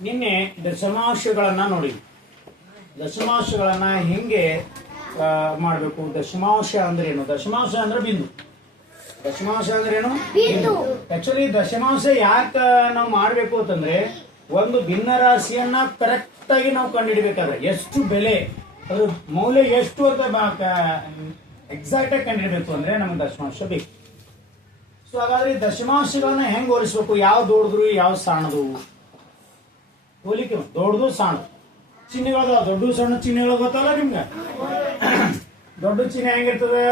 ನಿನ್ನೆ ದಶಮಾಂಶಗಳನ್ನ ನೋಡಿ ದಶಮಾಂಶಗಳನ್ನ ಹೆಂಗೆ ಮಾಡಬೇಕು? ದಶಮಾಂಶ ಅಂದ್ರೆ ಏನು ದಶಮಾಂಶ ಅಂದ್ರೆ ಬಿಂದು. ದಶಮಾಂಶ ಅಂದ್ರೆ ಏನು. ಆಕ್ಚುಲಿ ದಶಮಾಂಶ ಯಾಕ ನಾವು ಮಾಡಬೇಕು ಅಂತಂದ್ರೆ ಒಂದು ಭಿನ್ನ ರಾಶಿಯನ್ನ ಕರೆಕ್ಟ್ ಆಗಿ ನಾವು ಕಂಡುಹಿಡಬೇಕಾದ್ರೆ ಎಷ್ಟು ಬೆಲೆ ಅದ್ರ ಮೌಲ್ಯ ಎಷ್ಟು ಅಂತ ಎಕ್ಸಾಕ್ಟ್ ಆಗಿ ಕಂಡುಹಿಡಬೇಕು ಅಂದ್ರೆ ನಮ್ಗೆ ದಶಮಾಂಶ ಬೇಕು. ಸೊ ಹಾಗಾದ್ರೆ ದಶಮಾಂಶಗಳನ್ನ ಹೆಂಗ್ ಹೋಲಿಸ್ಬೇಕು? ಯಾವ ದೊಡ್ಡದು ಯಾವ ಸಣ್ಣದು? ಹೋಲಿಕೆ ದೊಡ್ಡದು ಸಣ್ಣ. ಚಿಹ್ನೆಗಳದ ದೊಡ್ಡ ಸಣ್ಣ ಚಿಹ್ನೆಗಳು ಗೊತ್ತಲ್ಲ ನಿಮ್ಗೆ? ದೊಡ್ಡ ಚಿಹ್ನೆ ಹೆಂಗಿರ್ತದೆ?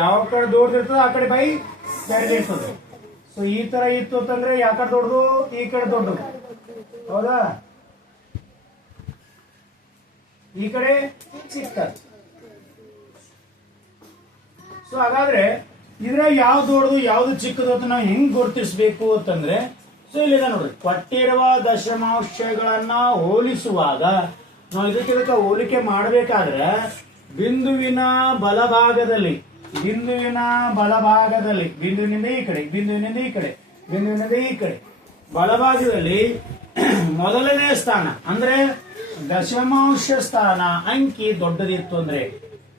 ಯಾವ ಕಡೆ ದೊಡ್ಡದಿರ್ತದೆ ಆ ಕಡೆ ಬೈ ಇರ್ತದೆ. ಸೊ ಈ ತರ ಇತ್ತು ಅಂತಂದ್ರೆ ಯಾವ ಕಡೆ ದೊಡ್ಡದು? ಈ ಕಡೆ ದೊಡ್ಡದು. ಹೌದಾ? ಈ ಕಡೆ ಚಿಕ್ಕ ಸೊ ಹಾಗಾದ್ರೆ ಇದ್ರ ಯಾವ್ದು ದೊಡ್ಡದು, ಯಾವ್ದು ಚಿಕ್ಕದು ಅಂತ ನಾವು ಹೆಂಗ್ ಗುರುತಿಸ್ಬೇಕು ಅಂತಂದ್ರೆ ಸೊ ಇಲ್ಲಿದೆ ನೋಡ್ರಿ. ಕೊಟ್ಟಿರುವ ದಶಮಾಂಶಗಳನ್ನ ಹೋಲಿಸುವಾಗ, ನಾವು ಇದಕ್ಕೆ ಇದಕ್ಕೆ ಹೋಲಿಕೆ ಮಾಡಬೇಕಾದ್ರೆ, ಬಿಂದುವಿನ ಬಲಭಾಗದಲ್ಲಿ ಬಿಂದುವಿನ ಬಲಭಾಗದಲ್ಲಿ, ಬಿಂದುವಿನಿಂದ ಈ ಕಡೆ, ಬಿಂದುವಿನಿಂದ ಈ ಕಡೆ, ಬಿಂದುವಿನಿಂದ ಈ ಕಡೆ, ಬಲಭಾಗದಲ್ಲಿ ಮೊದಲನೇ ಸ್ಥಾನ, ಅಂದ್ರೆ ದಶಮಾಂಶ ಸ್ಥಾನ, ಅಂಕಿ ದೊಡ್ಡದಿತ್ತು ಅಂದ್ರೆ.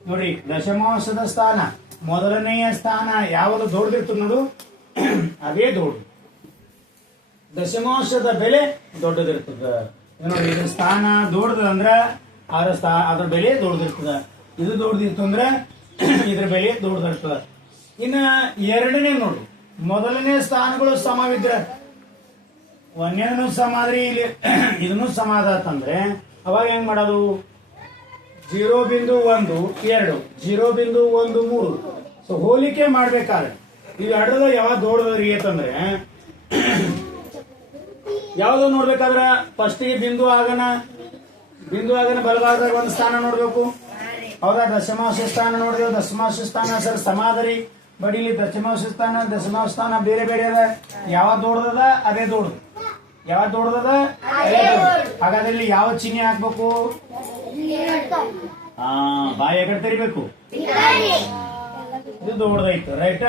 ನೋಡಿ ದಶಮಾಂಶದ ಸ್ಥಾನ, ಮೊದಲನೆಯ ಸ್ಥಾನ ಯಾವುದು ದೊಡ್ಡದಿತ್ತು ನೋಡು? ಅದೇ ದೊಡ್ಡ ದಶಮಾಂಶದ ಬೆಲೆ ದೊಡ್ಡದಿರ್ತದ. ನೋಡಿ ಇದ್ರ ಸ್ಥಾನ ದೊಡ್ಡದಂದ್ರ ಅದ್ರ ಸ್ಥಾ ಅದ್ರ ಬೆಲೆ ದೊಡ್ಡದಿರ್ತದ. ಇದು ದೊಡ್ಡದಿತ್ತು ಅಂದ್ರ ಇದ್ರ ಬೆಲೆ ದೊಡ್ಡದಿರ್ತದ. ಇನ್ನ ಎರಡನೇ ನೋಡಿ. ಮೊದಲನೇ ಸ್ಥಾನಗಳು ಸಮವಿದ್ರ. ಒಂದೇನು ಸಮ ಆದ್ರೆ ಇಲ್ಲಿ ಇದನ್ನು ಸಮ ಆದತ್ತಂದ್ರೆ ಅವಾಗ ಹೆಂಗ್ ಮಾಡೋದು? ಜೀರೋ ಬಿಂದು ಒಂದು, ಎರಡು. ಜೀರೋ ಬಿಂದು ಒಂದು, ಮೂರು. ಸೊ ಹೋಲಿಕೆ ಮಾಡ್ಬೇಕಾದ್ರೆ, ಇದು ಎರಡದ ಯಾವಾಗ ದೊಡ್ಡದ್ರಿ ಅಂತಂದ್ರೆ ಯಾವ್ದು ನೋಡ್ಬೇಕಾದ್ರ ಫಸ್ಟಿಗೆ ಬಿಂದು ಆಗನ ಬಿಂದು ಆಗನ ಬಲಭಾಗದಾಗ ಒಂದು ಸ್ಥಾನ ನೋಡ್ಬೇಕು. ಹೌದಾ? ದಶಮಾಂಶ ಸ್ಥಾನ ನೋಡಿದೆವು ದಶಮಾಂಶ ಸ್ಥಾನ ಸರ್ ಸಮಾಧರಿ ಬಡಿಲಿ ದಶಮಾಂಶ ಸ್ಥಾನ ದಶಮಾಂಶ ಸ್ಥಾನ ಬೇರೆ ಬೇರೆ ಅದ. ಯಾವ ದೊಡ್ಡದ? ಅದೇ ದೊಡ್ಡದು. ಯಾವ ದೊಡ್ಡದ? ಅದೇ ದೊಡ್ಡದು. ಹಾಗಾದ್ರೆ ಇಲ್ಲಿ ಯಾವ ಚಿಹ್ನೆ ಹಾಕ್ಬೇಕು? ಹಾ ಬಾಯಿ ಕಡೆ ತೆರಿಬೇಕು. ಇದು ದೊಡ್ಡದಾಯ್ತು ರೈಟ್?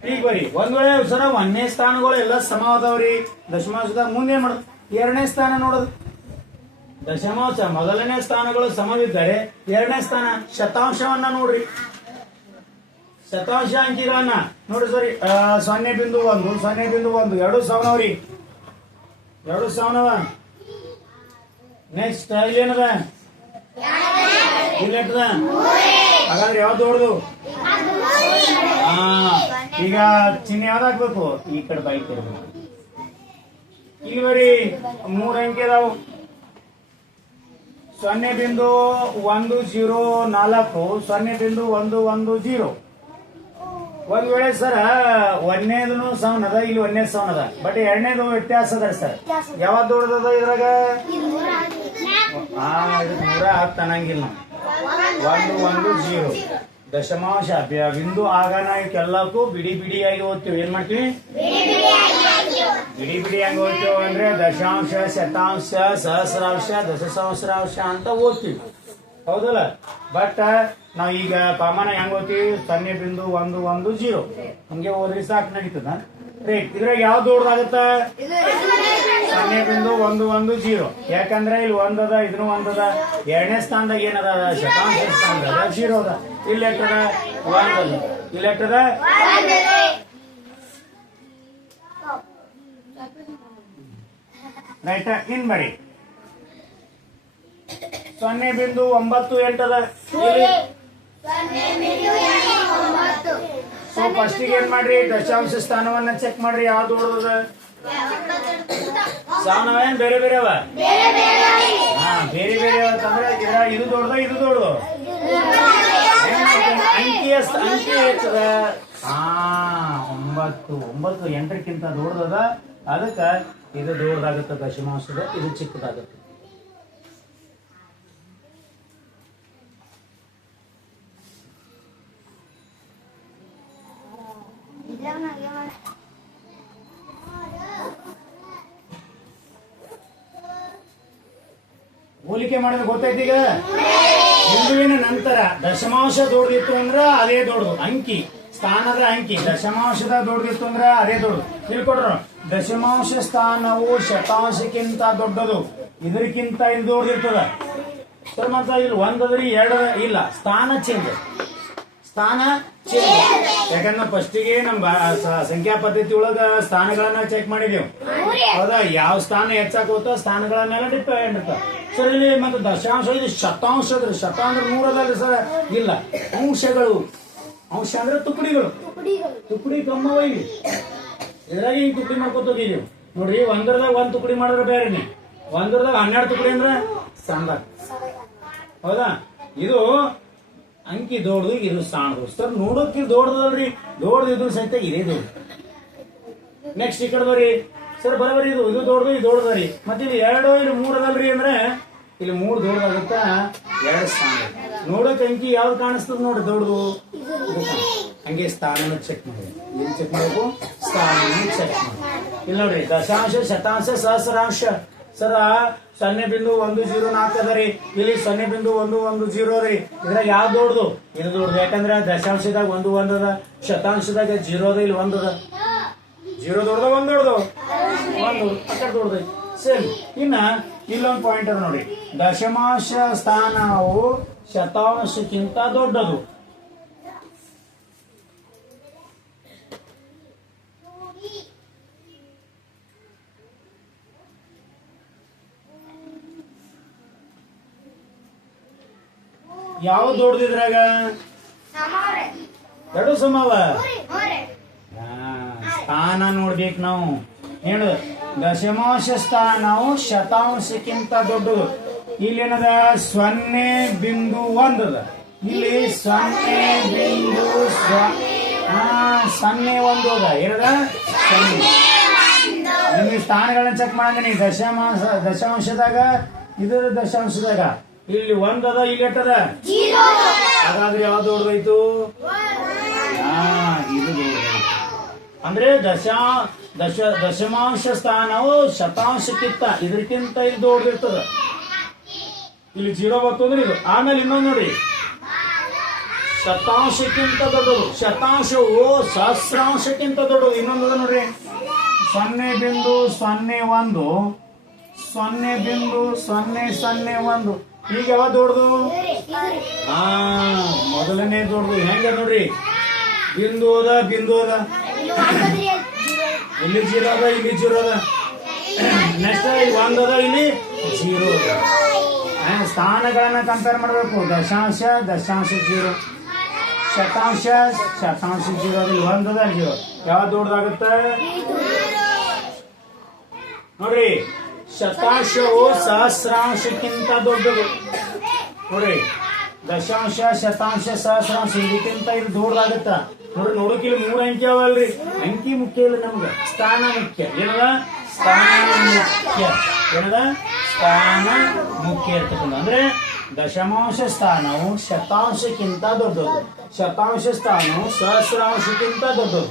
ಈಗ ಬರಿ ಒಂದ್ ವೇಳೆ ಸರ ಒಂದನೇ ಸ್ಥಾನಗಳು ಎಲ್ಲ ಸಮ ಅದಾವ್ರಿ ದಶಮಾಂಶದಾಗ ಮುಂದೆ ಏನ್ ಮಾಡೋದು ಎರಡನೇ ಸ್ಥಾನ ನೋಡೋದು. ದಶಮಾಂಶ ಮೊದಲನೇ ಸ್ಥಾನಗಳು ಸಮವಿದ್ದರೆ ಎರಡನೇ ಸ್ಥಾನ ಶತಾಂಶವನ್ನ ನೋಡ್ರಿ. ಶತಾಂಶ ಅಂಕಿಗಳನ್ನ ನೋಡ್ರಿ ಸರಿ ಸೊನ್ನೆ ಬಿಂದು ಒಂದು ಸೊನ್ನೆ ಬಿಂದು ಒಂದು ಎರಡು ಸಾವಿರವ್ರಿ ಎರಡು ಸಾವಿರವ ನೆಕ್ಸ್ಟ್ ಏನದ? ಇಲ್ಲಿ ಹಾಗಾದ್ರೆ ಯಾವ್ದು ದೊಡ್ಡದು ಹಾ ಈಗ ಚಿಹ್ನೆ ಯಾವ್ದಾಗ್ಬೇಕು? ಈ ಕಡೆ ಬೈಕ್ ಇರ್ಬೇಕು. ಇಲ್ಲಿ ಬರೀ ಮೂರ್ ಅಂಕೆ ಅದಾವು. ಸೊನ್ನೆ ಬಿಂದು ಒಂದು ಜೀರೋ ನಾಲ್ಕು ಸೊನ್ನೆ ಬಿಂದು ಒಂದು ಒಂದು ಜೀರೋ. ಒಂದ್ ವೇಳೆ ಸರ್ ಒಂದನೇದು ಸೌನ್ ಅದ ಇಲ್ಲಿ ಒಂದನೇ ಸೌನ್ ಅದ. ಬಟ್ ಎರಡನೇದು ವ್ಯತ್ಯಾಸ ಅದ ಸರ್. ಯಾವಾಗ ದೊಡ್ಡದ ಇದ್ರಾಗ? ಹಾ ಇದು ನೂರ ಹತ್ತು ಅನ್ನಂಗಿಲ್ಲ. ಒಂದು ಒಂದು ಜೀರೋ. ದಶಮಾಂಶ ಬಿಂದು ಆಗನ ಎಲ್ಲಕ್ಕೂ ಬಿಡಿ ಬಿಡಿಯಾಗಿ ಓದ್ತೀವಿ. ಏನ್ ಮಾಡ್ತೀವಿ? ಬಿಡಿ ಬಿಡಿಯಾಗಿ ಓದ್ತೀವಿ ಅಂದ್ರೆ ದಶಾಂಶ, ಶತಾಂಶ, ಸಹಸ್ರಾಂಶ, ದಶಸಹಸ್ರಾಂಶ ಅಂತ ಓದ್ತೀವಿ. ಹೌದಲ್ಲ? ಬಟ್, ನಾವ್ ಈಗ ಕಾಮನ್ ಹೆಂಗ್ ಓದ್ತೀವಿ? ಸೊನ್ನೆ ಬಿಂದು ಒಂದು ಒಂದು, ಜೀರೋ. ಹಂಗೆ ಓದ್ರಿ ಸಾಕು, ನಡೀತದ? ರೈಟ್ ಇದ್ರಾಗ ಯಾವ್ದು ದೊಡ್ಡದಾಗತ್ತ? ಸೊನ್ನೆ ಬಿಂದು ಒಂದು ಒಂದು, ಜೀರೋ. ಯಾಕಂದ್ರೆ ಇಲ್ಲಿ ಒಂದದ ಇದನ್ನು ಒಂದದ. ಎರಡನೇ ಸ್ಥಾನದಾಗ ಏನದ? ಶತಾಂಶ ಸ್ಥಾನದಾಗ ಜೀರೋ ಅದ ಇಲ್ಲಿ ಎಟ್ಟದ ಒಂದದ ಇಲ್ಲಿ ಎಟ್ಟದ ರೈಟ್ ಇನ್ ಬರಿ. ಸೊನ್ನೆ ಬಿಂದು ಒಂಬತ್ತು ಎಂಟದ ಸೊ ಫಸ್ಟಿಗೆ ಏನ್ ಮಾಡ್ರಿ? ದಶಾಂಶ ಸ್ಥಾನವನ್ನ ಚೆಕ್ ಮಾಡ್ರಿ. ಯಾವ್ದು ದೊಡ್ಡದ? ಸ್ಥಾನವೇನ್ ಬೇರೆ ಬೇರೆ ಅವ ಹಾ ಬೇರೆ ಬೇರೆ ಅಂತಂದ್ರೆ ಇದು ದೊಡ್ಡದ ಇದು ದೊಡ್ಡದು. ಅಂಕಿಯ ಸ- ಅಂಕಿ ಹೆಚ್ಚದ ಹಾ ಒಂಬತ್ತು ಒಂಬತ್ತು ಎಂಟಕ್ಕಿಂತ ದೊಡ್ಡದದ. ಅದಕ್ಕೆ ಇದು ದೊಡ್ಡದಾಗುತ್ತೆ ದಶಮಾಂಶದ ಇದು ಚಿಕ್ಕದಾಗುತ್ತೆ. ಹೋಲಿಕೆ ಮಾಡಿದ್ರೆ ಗೊತ್ತೈತಿ ಈಗ ಬಿಂದುವಿನ ನಂತರ ದಶಮಾಂಶ ದೊಡ್ದಿತ್ತು ಅಂದ್ರ ಅದೇ ದೊಡ್ಡದು ಅಂಕಿ ಸ್ಥಾನದ ಅಂಕಿ. ದಶಮಾಂಶದ ದೊಡ್ಡದಿತ್ತು ಅಂದ್ರೆ ಅದೇ ದೊಡ್ಡದು. ತಿಳ್ಕೊಡ್ರು ದಶಮಾಂಶ ಸ್ಥಾನವು ಶತಾಂಶಕ್ಕಿಂತ ದೊಡ್ಡದು. ಇದಕ್ಕಿಂತ ಇದು ದೊಡ್ಡದಿರ್ತದ? ಸರ್ ಮತ್ತ ಇಲ್ಲಿ ಒಂದದ್ರಿ ಎರಡು ಇಲ್ಲ. ಸ್ಥಾನ ಚೇಂಜ್ ಸ್ಥಾನ ಚೇಂಜ್ ಯಾಕಂದ್ರೆ ಫಸ್ಟಿಗೆ ನಮ್ಮ ಸಂಖ್ಯಾ ಪದ್ಧತಿ ಒಳಗ ಸ್ಥಾನಗಳನ್ನ ಚೆಕ್ ಮಾಡಿದೆವು. ಹೌದಾ? ಯಾವ ಸ್ಥಾನ ಹೆಚ್ಚಾಕೋತ ಸ್ಥಾನಗಳ ಮೇಲೆ ಡಿಪೆಂಡ್ ಇರ್ತಾವ ಸರ್ ಇಲ್ಲಿ ಮತ್ತೆ ದಶಾಂಶ ಇದು ಶತಾಂಶ ಅದ್ರಿ ಶತ ಅಂದ್ರೆ ನೂರದಲ್ಲಿ ಸರ್ ಇಲ್ಲ. ಅಂಶಗಳು. ಅಂಶ ಅಂದ್ರೆ ತುಕಡಿಗಳು. ತುಕಡಿ ಕಮ್ಮವ ಇಲ್ಲಿ ಇದ್ರಾಗ ಹಿಂಗ್ ತುಕಡಿ ಮಾಡ್ಕೊತೀವಿ ನೀವು ನೋಡ್ರಿ ಒಂದರದಾಗ ಒಂದ್ ತುಕಡಿ ಮಾಡಿದ್ರೆ ಬೇರೆನೆ. ಒಂದ್ರದಾಗ ಹನ್ನೆರಡು ತುಕಡಿ ಅಂದ್ರೆ ಸಣ್ಣದಾಗ ಹೌದಾ? ಇದು ಅಂಕಿ ದೊಡ್ಡದು ಇದು ಸಣ್ಣದು. ಸರ್ ನೋಡೋಕೆ ದೊಡ್ಡದಲ್ರಿ. ದೊಡ್ಡದು ಇದು ಸಹಿತ ಇದೇ ದೊಡ್ಡ ನೆಕ್ಸ್ಟ್ ಈ ಕಡೆ ಬರ್ರಿ ಸರ್ ಬರೋಬರಿ ಇದು ಇದು ದೊಡ್ಡದು ಇದು ದೊಡ್ಡದರಿ ಮತ್ತೆ ಇದು ಎರಡು ಇಲ್ಲಿ ಮೂರು ಅದಲ್ರಿ ಅಂದ್ರೆ ಇಲ್ಲಿ ಮೂರು ದೊಡ್ಡದಾಗುತ್ತ? ಎರಡು ಸ್ಥಾನ ನೋಡೋಕೆ ಅಂಕಿ ಯಾವ್ದು ಕಾಣಿಸ್ತದ ನೋಡ್ರಿ ದೊಡ್ಡದು. ಹಂಗೆ ಸ್ಥಾನನ ಚೆಕ್ ಮಾಡಿ. ಏನ್ ಚೆಕ್ ಮಾಡಬೇಕು? ಸ್ಥಾನ ಚೆಕ್ ಮಾಡಿ. ಇಲ್ಲಿ ನೋಡ್ರಿ ದಶಾಂಶ ಶತಾಂಶ ಸಹಸ್ರಾಂಶ. ಸರ ಸೊನ್ನೆ ಬಿಂದು ಒಂದು ಜೀರೋ ನಾಲ್ಕು ಅದ ರೀ. ಇಲ್ಲಿ ಸೊನ್ನೆ ಬಿಂದು ಒಂದು ಒಂದು ಜೀರೋ ರೀ. ಇದ್ರಾಗ ಯಾವ್ದು ದೊಡ್ಡದು? ಇದು ದೊಡ್ಡದು. ಯಾಕಂದ್ರೆ ದಶಾಂಶದಾಗ ಒಂದು ಒಂದದ ಶತಾಂಶದಾಗ ಜೀರೋ ಅದ ಇಲ್ಲಿ ಒಂದದ ಜೀರೋ ದೊಡ್ಡದ ಒಂದ್ ದೊಡ್ಡದು? ಒಂದು ಆ ಕಡೆ ದೊಡ್ಡದು ಸೇಮ್. ಇನ್ನ ಇಲ್ಲೊಂದು ಪಾಯಿಂಟ್ ಅದ ನೋಡಿ. ದಶಮಾಂಶ ಸ್ಥಾನವು ಶತಾಂಶಕ್ಕಿಂತ ದೊಡ್ಡದು. ಯಾವ ದೊಡ್ಡದಿದ್ರಾಗ? ಎರಡು ಸಮವ. ಸ್ಥಾನ ನೋಡ್ಬೇಕು ನಾವು. ಹೇಳು. ದಶಮಾಂಶ ಸ್ಥಾನವು ಶತಾಂಶಕ್ಕಿಂತ ದೊಡ್ಡದು. ಇಲ್ಲಿ ಏನದ ಸೊನ್ನೆ ಬಿಂದು ಒಂದದ. ಇಲ್ಲಿ ಸೊನ್ನೆ ಬಿಂದು ಸೊನ್ನೆ ಒಂದು ಅದ ಏನದ? ಸೊನ್ನೆ. ನಿಮಗೆ ಸ್ಥಾನಗಳನ್ನ ಚೆಕ್ ಮಾಡಂಗ ದಶಮಾಂಶ ದಶಾಂಶದಾಗ ಇದರ ದಶಾಂಶದಾಗ. ಇಲ್ಲಿ ಒಂದದ ಇಲ್ಲಿ ಎಟ್ಟದ ಹಾಗಾದ್ರೆ ಯಾವ್ದು ದೊಡ್ಡದಾಯ್ತು? ಹಾ ಇದು ಅಂದ್ರೆ ದಶಾ, ದಶ, ದಶಮಾಂಶ ಸ್ಥಾನವು ಶತಾಂಶಕ್ಕಿಂತ ಇದಕ್ಕಿಂತ ಇದು ದೊಡ್ಡದಿರ್ತದ. ಇಲ್ಲಿ ಜೀರೋ ಅಂದ್ರೆ ಇದು. ಆಮೇಲೆ ಇನ್ನೊಂದು ನೋಡಿ. ಶತಾಂಶಕ್ಕಿಂತ ದೊಡ್ಡದು. ಶತಾಂಶವು ಸಹಸ್ರಾಂಶಕ್ಕಿಂತ ದೊಡ್ಡದು. ಇನ್ನೊಂದು ನೋಡ್ರಿ ಸೊನ್ನೆ ಬಿಂದು ಸೊನ್ನೆ ಒಂದು. ಸೊನ್ನೆ ಬಿಂದು ಸೊನ್ನೆ ಸೊನ್ನೆ ಒಂದು. ಈಗ ಯಾವ ದೊಡ್ಡದು? ಹಾ ಮೊದಲನೇ ದೊಡ್ಡದು. ಹೆಂಗ ನೋಡ್ರಿ? ಬಿಂದು ಹೋದ, ಬಿಂದು ಅದ ಇಲ್ಲಿ ಜೀರೋ ಅದ, ಇಲ್ಲಿ ಜೀರೋ ಅದ. ನೆಕ್ಸ್ಟ್ ಒಂದ್ ಅದ, ಇಲ್ಲಿ ಜೀರೋ ಅದ. ಸ್ಥಾನಗಳನ್ನ ಕಂಪೇರ್ ಮಾಡಬೇಕು. ದಶಾಂಶ ದಶಾಂಶ ಜೀರೋ. ಶತಾಂಶ ಶತಾಂಶ ಜೀರೋ. ಇಲ್ಲಿ ಒಂದ್ ಅದ, ಜೀರೋ. ಯಾವ ದೊಡ್ಡದಾಗುತ್ತೆ? ನೋಡ್ರಿ, ಶತಾಂಶವು ಸಹಸ್ರಾಂಶಕ್ಕಿಂತ ದೊಡ್ಡದು. ನೋಡ್ರಿ, ದಶಾಂಶ, ಶತಾಂಶ, ಸಹಸ್ರಾಂಶ, ಇದಕ್ಕಿಂತ ಇದು ದೊಡ್ಡದಾಗತ್ತ? ನೋಡ್ರಿ ನೋಡೋಕಿಲ್ಲ ಮೂರ್ ಅಂಕಿ ಅವಲ್ರಿ ಅಂಕಿ ಮುಖ್ಯ ಇಲ್ಲ ನಮ್ಗ. ಸ್ಥಾನ ಮುಖ್ಯ. ಏನದ? ಸ್ಥಾನ ಮುಖ್ಯ. ಏನದ? ಸ್ಥಾನ ಮುಖ್ಯ ಇರ್ತಕ್ಕಂಥ ಅಂದ್ರೆ ದಶಮಾಂಶ ಸ್ಥಾನವು ಶತಾಂಶಕ್ಕಿಂತ ದೊಡ್ಡದು. ಶತಾಂಶ ಸ್ಥಾನವು ಸಹಸ್ರಾಂಶಕ್ಕಿಂತ ದೊಡ್ಡದು.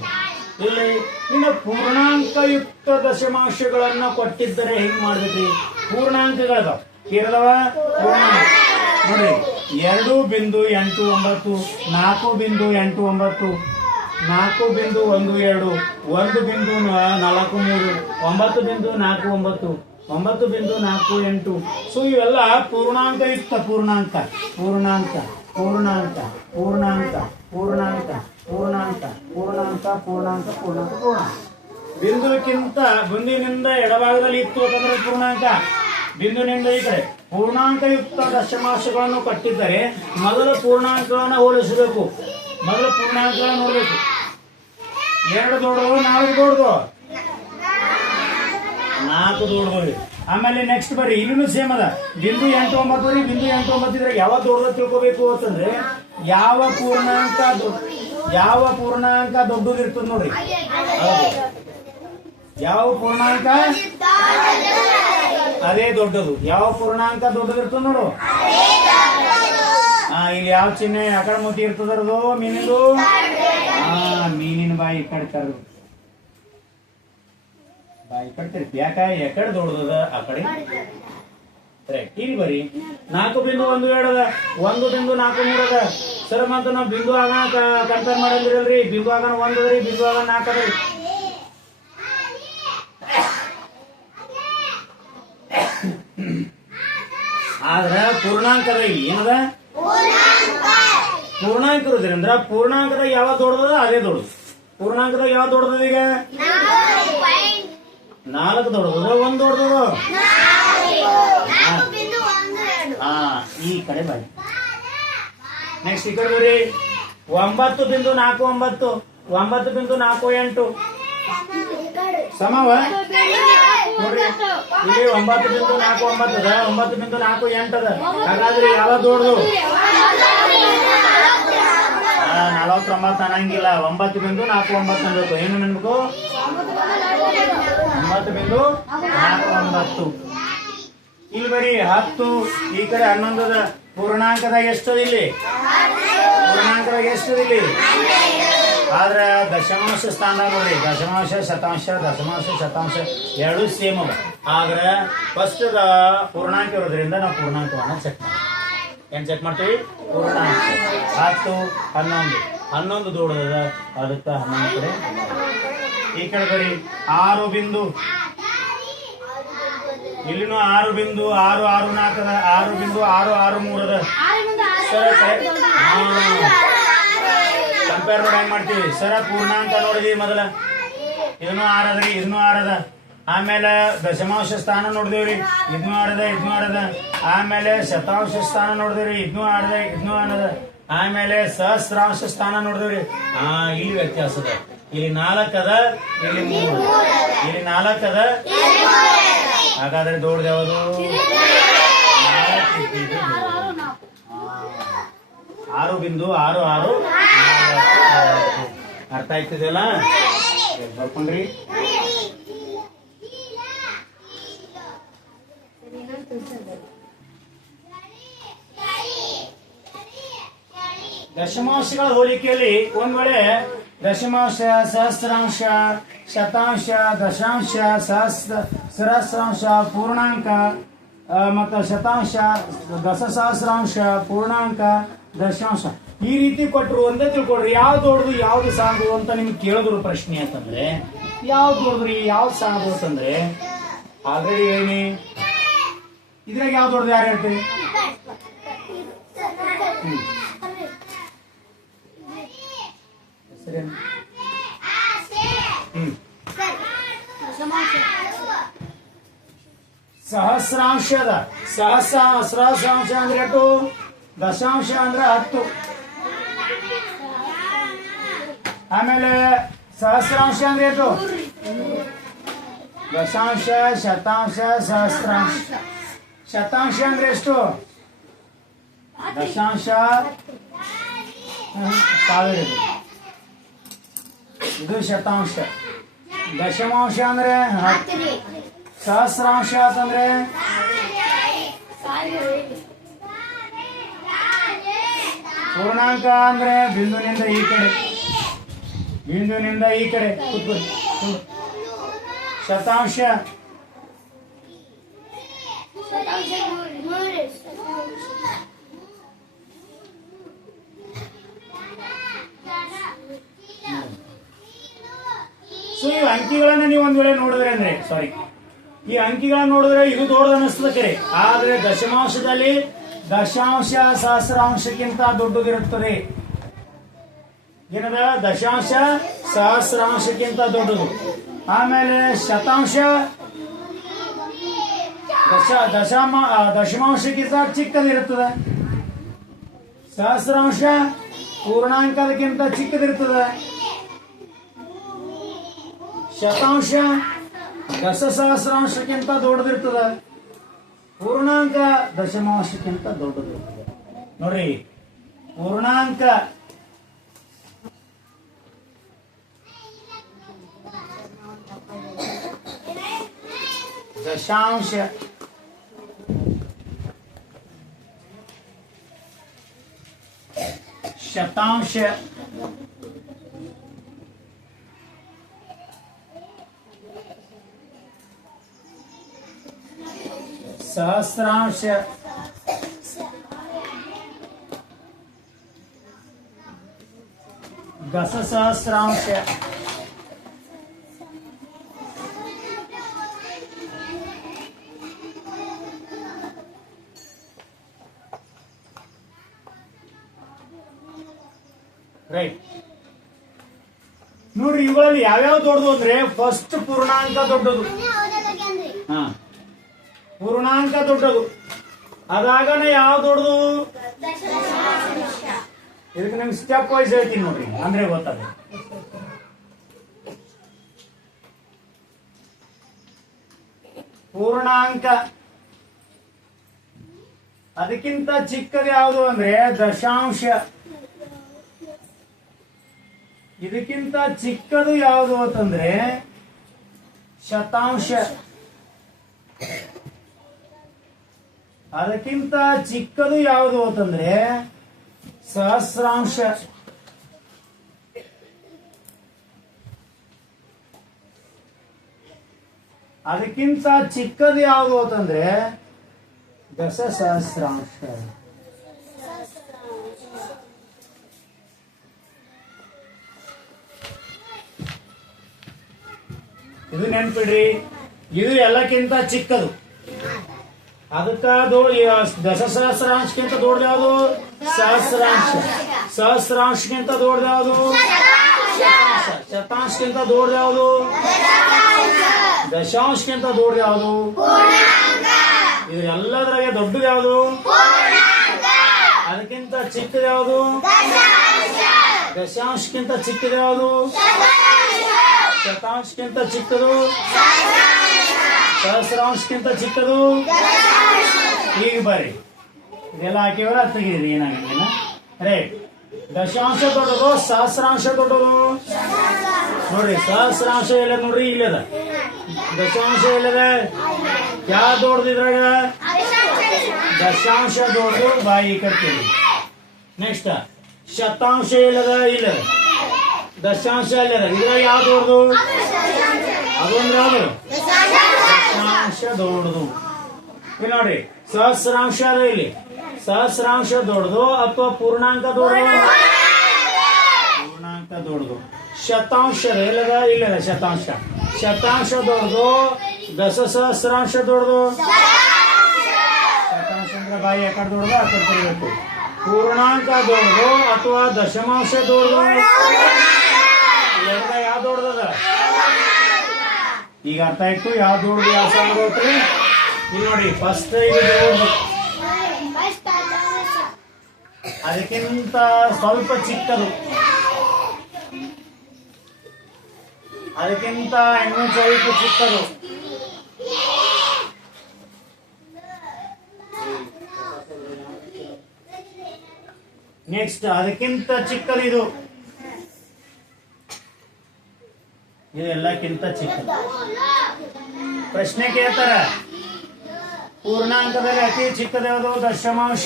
ಇಲ್ಲಿ ಇನ್ನು ಪೂರ್ಣಾಂಕಯುಕ್ತ ದಶಮಾಂಶಗಳನ್ನ ಕೊಟ್ಟಿದ್ದರೆ ಹೆಂಗ್ ಮಾಡ್ಬೇಕ್ರಿ? ಪೂರ್ಣಾಂಕಗಳದಾವ. ಕೇರಳವ ಪೂರ್ಣಾಂಕ. ನೋಡ್ರಿ ಎರಡು ಬಿಂದು ಎಂಟು ಒಂಬತ್ತು, ನಾಲ್ಕು ಬಿಂದು ಎಂಟು ಒಂಬತ್ತು, ನಾಲ್ಕು ಬಿಂದು ಒಂದು ಎರಡು, ಒಂದು ಬಿಂದು ನಾಲ್ಕು ಮೂರು, ಒಂಬತ್ತು ಬಿಂದು ನಾಲ್ಕು ಒಂಬತ್ತು ಒಂಬತ್ತು ಬಿಂದು ನಾಲ್ಕು ಎಂಟು. ಸೊ ಇವೆಲ್ಲ ಪೂರ್ಣಾಂಕಯುಕ್ತ ಪೂರ್ಣಾಂಕ ಪೂರ್ಣಾಂಕ ಪೂರ್ಣಾಂಕ ಪೂರ್ಣಾಂಕ ಪೂರ್ಣಾಂಕ ಪೂರ್ಣಾಂಕ ಪೂರ್ಣಾಂಕ ಪೂರ್ಣಾಂಕ ಪೂರ್ಣಾಂಕ ಪೂರ್ಣಾಂಕ. ಬಿಂದುಕ್ಕಿಂತ ಬಂದಿನಿಂದ ಎಡಭಾಗದಲ್ಲಿ ಇತ್ತು ಅಂತಂದ್ರೆ ಪೂರ್ಣಾಂಕ. ಬಿಂದುವಿನಿಂದ ಈ ಕಡೆ ಪೂರ್ಣಾಂಕಯುಕ್ತ ದಶಮಾಂಶಗಳನ್ನು ಕಟ್ಟಿದ್ದರೆ ಮೊದಲ ಪೂರ್ಣಾಂಕಗಳನ್ನು ಹೋಲಿಸಬೇಕು. ಮೊದಲ ಪೂರ್ಣಾಂಕಗಳನ್ನು ನೋಡಬೇಕು. ಎರಡು ದೊಡ್ಡ ನಾಲ್ಕು ದೊಡ್ಡದು ನಾಲ್ಕು ದೊಡ್ಡದು ಆಮೇಲೆ ನೆಕ್ಸ್ಟ್ ಬರ್ರಿ ಇಲ್ಲೂ ಸೇಮ್ ಅದ. ಬಿಂದು ಎಂಟು ಒಂಬತ್ತು ರೀ, ಬಿಂದು ಎಂಟು ಒಂಬತ್ತು ಇದ್ರೆ ಯಾವ ದೊಡ್ಡದ ತಿಳ್ಕೋಬೇಕು ಅಂತಂದ್ರೆ ಯಾವ ಪೂರ್ಣಾಂಕ ಯಾವ ಪೂರ್ಣಾಂಕ ದೊಡ್ಡದು ಇರ್ತದ ನೋಡ್ರಿ ಯಾವ ಪೂರ್ಣಾಂಕ? ಅದೇ ದೊಡ್ಡದು. ಯಾವ ಪೂರ್ಣಾಂಕ ದೊಡ್ಡದಿರ್ತದ ನೋಡು. ಹಾ ಇಲ್ಲಿ ಯಾವ ಚಿಹ್ನೆ ಅಕಡೆ ಮುತಿ ಇರ್ತದರದು ಮೀನಿಂದು? ಹಾ ಮೀನಿನ ಬಾಯಿ ಕಡೆ ಬಾಯಿ ಕಡ್ತಿರ್ತಿ ಯಾಕ? ಯಾಕಡೆ ದೊಡ್ಡದ, ಆ ಕಡೆ. ಇಲ್ಲಿ ಬರೀ. ನಾಲ್ಕು ಬಿಂದು ಒಂದು ಎರಡದ. ಒಂದು ಬಿಂದು ನಾಲ್ಕು ಮೂರದ. ಸರ್ ಮತ್ತ ನಾವು ಬಿಂದು ಆಗ ಕಂಪೇರ್ ಮಾಡಂದಿರಲ್ರಿ ಬಿಂದು ಆಗನ ಒಂದದ್ರಿ, ಬಿಂದು ಆಗ ನಾಲ್ಕದ್ರಿ. ಆದ್ರ ಪೂರ್ಣಾಂಕದ ಏನದ? ಪೂರ್ಣಾಂಕ. ಇರೋದ್ರಿಂದ ಪೂರ್ಣಾಂಕದ ಯಾವ ದೊಡ್ಡದ ಅದೇ ದೊಡ್ಡದು. ಪೂರ್ಣಾಂಕದ ಯಾವ ದೊಡ್ಡದ ಈಗ? ನಾಲ್ಕು ದೊಡ್ಡದ ಒಂದ್ ದೊಡ್ಡದ ಹಾ ಈ ಕಡೆ ಬನ್ನಿ. ನೆಕ್ಸ್ಟ್ ಈ ಕಡೆ ಬರ್ರಿ ಒಂಬತ್ತು ಬಿಂದು ನಾಲ್ಕು ಒಂಬತ್ತು. ಒಂಬತ್ತು ಬಿಂದು ನಾಲ್ಕು ಎಂಟು. ಸಮವ? ನೋಡ್ರಿ, ಇಲ್ಲಿ ಒಂಬತ್ತು ಬಿಂದು ನಾಲ್ಕು, ಒಂಬತ್ತು ಅದ ಒಂಬತ್ತು ಬಿಂದು ನಾಲ್ಕು ಎಂಟು ಅದ ಹಾಗಾದ್ರೆ ಯಾವ ದೊಡ್ಡದು ಹಾ ನಲವತ್ತೊಂಬತ್ತು ಅನ್ನಂಗಿಲ್ಲ. ಒಂಬತ್ತು ಬಿಂದು ನಾಲ್ಕು, ಒಂಬತ್ತು ಅನ್ಬೇಕು ಏನು ಅನ್ಬೇಕು ಒಂಬತ್ತು ಬಿಂದು ನಾಲ್ಕು, ಒಂಬತ್ತು. ಇಲ್ಲಿ ಬರೀ ಹತ್ತು, ಈ ಕಡೆ ಹನ್ನೊಂದದ ಪೂರ್ಣಾಂಕದಾಗ ಎಷ್ಟದ ಇಲ್ಲಿ? ಪೂರ್ಣಾಂಕದಾಗ ಎಷ್ಟದ ಇಲ್ಲಿ? ಆದ್ರ ದಶಮಾಂಶ ಸ್ಥಾನ ನೋಡ್ರಿ ದಶಮಾಂಶ ಶತಾಂಶ ದಶಮಾಂಶ ಶತಾಂಶ ಎರಡು ಸೇಮ್ ಅವ. ಆದ್ರೆ ಫಸ್ಟ್ ಪೂರ್ಣಾಂಕ ಇರೋದ್ರಿಂದ ನಾವು ಪೂರ್ಣಾಂಕವನ್ನ ಚೆಕ್ ಮಾಡ್ತೀವಿ. ಏನ್ ಚೆಕ್ ಮಾಡ್ತೀವಿ? ಪೂರ್ಣಾಂಕ. ಹತ್ತು ಹನ್ನೊಂದು. ಹನ್ನೊಂದು ದೂಡದ ಅದಕ್ಕೆ ಹನ್ನೊಂದು ಕಡೆ. ಈ ಕಡೆ ಬರೀ ಆರು ಬಿಂದು. ಇಲ್ಲಿನೂ ಆರು ಬಿಂದು ಆರು ಆರು ನಾಲ್ಕದ ಆರು ಬಿಂದು ಆರು ಆರು ಮೂರದ. ಸರ ಕಂಪೇರ್ ನೋಡಿ ಹೆಂಗ್ ಮಾಡ್ತೀವಿ? ಸರ ಪೂರ್ಣಾಂಕ ನೋಡಿದ್ವಿ ಮೊದಲ. ಇದನ್ನು ಆರದ್ರಿ ಇದನ್ನು ಆರದ ಆಮೇಲೆ ದಶಮಾಂಶ ಸ್ಥಾನ ನೋಡಿದೇವ್ರಿ ಇದನ್ನು ಆರದ ಇದನ್ನು ಆರದ ಆಮೇಲೆ ಶತಾಂಶ ಸ್ಥಾನ ನೋಡಿದೇವ್ರಿ ಇದನ್ನು ಆರದ ಇದನ್ನು ಆರದ ಆಮೇಲೆ ಸಹಸ್ರಾಂಶ ಸ್ಥಾನ ನೋಡಿದೇವ್ರಿ ಆ, ಇಲ್ಲಿ ವ್ಯತ್ಯಾಸ ಅದ, ಇಲ್ಲಿ ನಾಲ್ಕದ ಇಲ್ಲಿ ಮೂರು ಇಲ್ಲಿ ನಾಲ್ಕದ ಹಾಗಾದ್ರೆ ದೊಡ್ಡದು ಯಾವುದು. ಆರು ಬಿಂದು ಆರು ಆರು. ಅರ್ಥ ಆಯ್ತದಲ್ಲ ಬರ್ಕೊಂಡ್ರಿ ದಶಮಾಂಶಗಳ ಹೋಲಿಕೆಯಲ್ಲಿ ಒಂದ್ ವೇಳೆ ದಶಮಾಂಶ, ಸಹಸ್ರಾಂಶ, ಶತಾಂಶ, ದಶಾಂಶ, ಸಹಸ್ರ, ಸಹಸ್ರಾಂಶ, ಪೂರ್ಣಾಂಕ ಮತ್ತು ಶತಾಂಶ, ದಶಸಹಸ್ರಾಂಶ, ಪೂರ್ಣಾಂಕ, ದಶಾಂಶ. ಈ ರೀತಿ ಕೊಟ್ಟರು ಒಂದೇ ತಿಳ್ಕೊಡ್ರಿ ಯಾವ್ದು ದೊಡ್ಡದು, ಯಾವ್ದು ಸಾಲದು ಅಂತ ನಿಮ್ಗೆ ಕೇಳಿದ್ರು ಪ್ರಶ್ನೆ ಅಂತಂದ್ರೆ ಯಾವ್ದು ದೊಡ್ಡದ್ರಿ, ಯಾವ್ದು ಸಾಲದು ಅಂತಂದ್ರೆ ಆಲ್ರೆಡಿ ಹೇಳಿ ಇದ್ರಾಗ ಯಾವ್ದು ದೊಡ್ಡದು ಯಾರು ಹೇಳ್ತೀರಿ? ಸಹಸ್ರಾಂಶದ ಸಹಸ್ರ ಸಹಸ್ರಾಂಶ ಅಂದ್ರೆ ಎಷ್ಟು ದಶಾಂಶ ಅಂದ್ರೆ ಹತ್ತು ಆಮೇಲೆ ಸಹಸ್ರಾಂಶ ಅಂದ್ರೆ ಎಷ್ಟು ದಶಾಂಶ ಶತಾಂಶ ಸಹಸ್ರಾಂಶ ಶತಾಂಶ ಅಂದ್ರೆ ಎಷ್ಟು ದಶಾಂಶ ಹ್ಮ್, ಸಾವಿರ ಇದು. ಇದು ಶತಾಂಶ ದಶಮಾಂಶ ಅಂದ್ರೆ ಹತ್ತು ಸಹಸ್ರಾಂಶ ಅಂತಂದ್ರೆ ಪೂರ್ಣಾಂಕ ಅಂದ್ರೆ ಬಿಂದುನಿಂದ ಈ ಕಡೆ. ಬಿಂದುನಿಂದ ಈ ಕಡೆ. ಶತಾಂಶ. ಸೊ ಈ ಅಂಕಿಗಳನ್ನ ನೀವು ಒಂದ್ ವೇಳೆ ನೋಡಿದ್ರೆ ಅಂದ್ರೆ ಸಾರಿ ಈ ಅಂಕಿಗಳನ್ನ ನೋಡಿದ್ರೆ ಇದು ದೊಡ್ಡದು ಅನಿಸ್ತದೆ ಕರೆ. ಆದ್ರೆ ದಶಮಾಂಶದಲ್ಲಿ ದಶಾಂಶ ಸಹಸ್ರಾಂಶಕ್ಕಿಂತ ದೊಡ್ಡದಿರುತ್ತದೆ. ಏನದ? ದಶಾಂಶ ಸಹಸ್ರಾಂಶಕ್ಕಿಂತ ದೊಡ್ಡದು. ಆಮೇಲೆ ಶತಾಂಶ ದಶ, ದಶಾಮ ದಶಮಾಂಶಕ್ಕಿಂತ ಚಿಕ್ಕದಿರುತ್ತದೆ. ಸಹಸ್ರಾಂಶ ಪೂರ್ಣಾಂಕದಕ್ಕಿಂತ ಚಿಕ್ಕದಿರುತ್ತದೆ. ಶತಾಂಶ ದಶಸಹಸ್ರಾಂಶಕ್ಕಿಂತ ದೊಡ್ಡದಿರ್ತದ. ಪೂರ್ಣಾಂಕ ದಶಮಾಂಶಕ್ಕಿಂತ ದೊಡ್ಡದಿರ್ತದೆ. ನೋಡ್ರಿ ಪೂರ್ಣಾಂಕ ದಶಾಂಶ ಶತಾಂಶ ಸಹಸ್ರಾಂಶ. ದಸ ಸಹಸ್ರಾಂಶ. ರೈಟ್. ನೋಡ್ರಿ ಇವುಗಳಲ್ಲಿ ಯಾವ್ಯಾವ ದೊಡ್ಡದು ಅಂದ್ರೆ ಫಸ್ಟ್ ಪೂರ್ಣಾಂಕ ದೊಡ್ಡದು. ಪೂರ್ಣಾಂಕ ದೊಡ್ಡದು. ಅದಾಗನ ಯಾವ ದೊಡ್ಡದು? ಇದಕ್ಕೆ ನಿಮ್ಗೆ ಸ್ಟೆಪ್ ವೈಸ್ ಹೇಳ್ತೀನಿ ನೋಡ್ರಿ, ಅಂದ್ರೆ ಗೊತ್ತಾಗ ಪೂರ್ಣಾಂಕ. ಅದಕ್ಕಿಂತ ಚಿಕ್ಕದು ಯಾವುದು ಅಂದ್ರೆ ದಶಾಂಶ. ಇದಕ್ಕಿಂತ ಚಿಕ್ಕದು ಯಾವುದು ಅಂತಂದ್ರೆ ಶತಾಂಶ. ಅದಕ್ಕಿಂತ ಚಿಕ್ಕದು ಯಾವುದು ಅಂತಂದ್ರೆ ಸಹಸ್ರಾಂಶ. ಅದಕ್ಕಿಂತ ಚಿಕ್ಕದು ಯಾವುದು ಅಂತಂದ್ರೆ ದಶ ಸಹಸ್ರಾಂಶ ಇದು ನೆನ್ಪಿಡ್ರಿ, ಇದು ಎಲ್ಲಕ್ಕಿಂತ ಚಿಕ್ಕದು. ಅದಕ್ಕ ದಶ ಸಹಸ್ರಾಂಶಕ್ಕಿಂತ ದೊಡ್ಡದು ಸಹಸ್ರಾಂಶ. ಸಹಸ್ರಾಂಶಕ್ಕಿಂತ ದೊಡ್ಡದು ಯಾವುದು ಶತಾಂಶ ಶತಾಂಶಕ್ಕಿಂತ ದೊಡ್ಡದು ಯಾವುದು ದಶಾಂಶಕ್ಕಿಂತ ದೊಡ್ಡದು ಯಾವುದು ಇದ್ರೆಲ್ಲದ್ರಾಗ ದೊಡ್ಡದು ಯಾವುದು ಅದಕ್ಕಿಂತ ಚಿಕ್ಕದು ಯಾವುದು ದಶಾಂಶಕ್ಕಿಂತ ಚಿಕ್ಕದು ಯಾವುದು ಶತಾಂಶಕ್ಕಿಂತ ಚಿಕ್ಕದು? ಸಹಸ್ರಾಂಶಕ್ಕಿಂತ ಚಿಕ್ಕದು? ಈಗ ಬರ್ರಿ. ಇದೆಲ್ಲ ಹಾಕಿವರ ತೆಗೀರಿ ಏನಾಗಿಲ್ಲ ರೈಟ್ ದಶಾಂಶ ದೊಡ್ಡದು ಸಹಸ್ರಾಂಶ ದೊಡ್ಡದು ನೋಡ್ರಿ ಸಹಸ್ರಾಂಶ ಎಲ್ಲ ನೋಡ್ರಿ ಇಲ್ಲದ ದಶಾಂಶ ಎಲ್ಲದ? ಯಾವ ದೊಡ್ಡದು ಇದ್ರಾಗ? ದಶಾಂಶ ದೊಡ್ಡದು ಬಾಯಿ ಕಟ್ತೀವಿ ನೆಕ್ಸ್ಟ್ ಶತಾಂಶ ಇಲ್ಲದ ಇಲ್ಲದ ದಶಾಂಶ ಇಲ್ಲದ ಇದ್ರಾಗ ಯಾವ ದೊಡ್ಡದು? ಅದೊಂದು ಯಾವುದು ದಶಾಂಶ ದೊಡ್ಡದು. ಇಲ್ಲಿ ನೋಡ್ರಿ ಸಹಸ್ರಾಂಶ ಅದ ಇಲ್ಲಿ. ಸಹಸ್ರಾಂಶ ದೊಡ್ಡದು ಅಥವಾ ಪೂರ್ಣಾಂಕ ದೊಡ್ಡದು. ಪೂರ್ಣಾಂಕ ದೊಡ್ಡದು. ಶತಾಂಶ ಇಲ್ಲದ ಇಲ್ಲದ ಶತಾಂಶ. ಶತಾಂಶ ದೊಡ್ಡದು ದಶ ಸಹಸ್ರಾಂಶ ದೊಡ್ಡದು. ಶತಾಂಶ ಅಂದ್ರೆ ಬಾಯಿ ಯಾಕಡೆ ದೊಡ್ಡದು, ಆ ಕಡೆ ಪೂರ್ಣಾಂಕ ದೊಡ್ಡದು ಅಥವಾ ದಶಮಾಂಶ ದೊಡ್ಡದು. ಎಲ್ಲ ಯಾವ ದೊಡ್ಡದ ಈಗ ಅರ್ಥ ಆಯ್ತು, ಯಾವ ದೊಡ್ಡದು ಯಾವ ಸಣ್ಣ ನೋಡಿ ಫಸ್ಟ್ ಇದು ಅದಕ್ಕಿಂತ ಸ್ವಲ್ಪ ಚಿಕ್ಕದು. ಅದಕ್ಕಿಂತ ಇನ್ನೂ ಸ್ವಲ್ಪ ಚಿಕ್ಕದು. ನೆಕ್ಸ್ಟ್ ಅದಕ್ಕಿಂತ ಚಿಕ್ಕದು ಇದು. ಇದು ಎಲ್ಲಕ್ಕಿಂತ ಚಿಕ್ಕದು. ಪ್ರಶ್ನೆ ಕೇಳ್ತಾರ. ಪೂರ್ಣಾಂಕದಲ್ಲಿ ಅತಿ ಚಿಕ್ಕದೇವದು ದಶಮಾಂಶ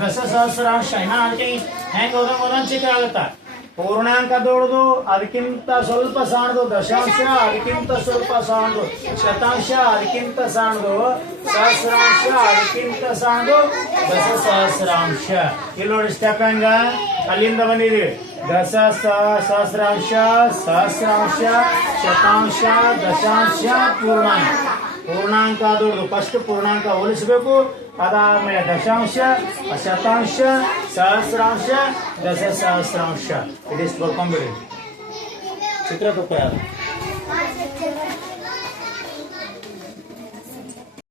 ದಶ ಸಹಸ್ರಾಂಶ ಇನ್ನ ಅದಕ್ಕೆ ಹೆಂಗ ಓದಂಗ ಒಂದೊಂದು ಚಿಕ್ಕ ಆಗುತ್ತ ಪೂರ್ಣಾಂಕ ದೊಡ್ಡದು ಅದಕ್ಕಿಂತ ಸ್ವಲ್ಪ ಸಣ್ಣದು ದಶಾಂಶ ಅದಕ್ಕಿಂತ ಸ್ವಲ್ಪ ಸಣ್ಣದು ಶತಾಂಶ ಅದಕ್ಕಿಂತ ಸಣ್ಣದು ಸಹಸ್ರಾಂಶ ಅದಕ್ಕಿಂತ ಸಣ್ಣದು ದಶ ಸಹಸ್ರಾಂಶ ಇಲ್ಲಿ ನೋಡಿ ಅಲ್ಲಿಂದ ಬಂದಿರಿ ದಶ ಸಹಸ್ರಾಂಶ ಸಹಸ್ರಾಂಶ ಶತಾಂಶ ದಶಾಂಶ ಪೂರ್ಣಾಂಕ. पूर्णांक फस्ट पूर्णांक होलिस पदारम दशांश शतांश सहस्रांश दश सहस्रांश इट इस चित्र कृपया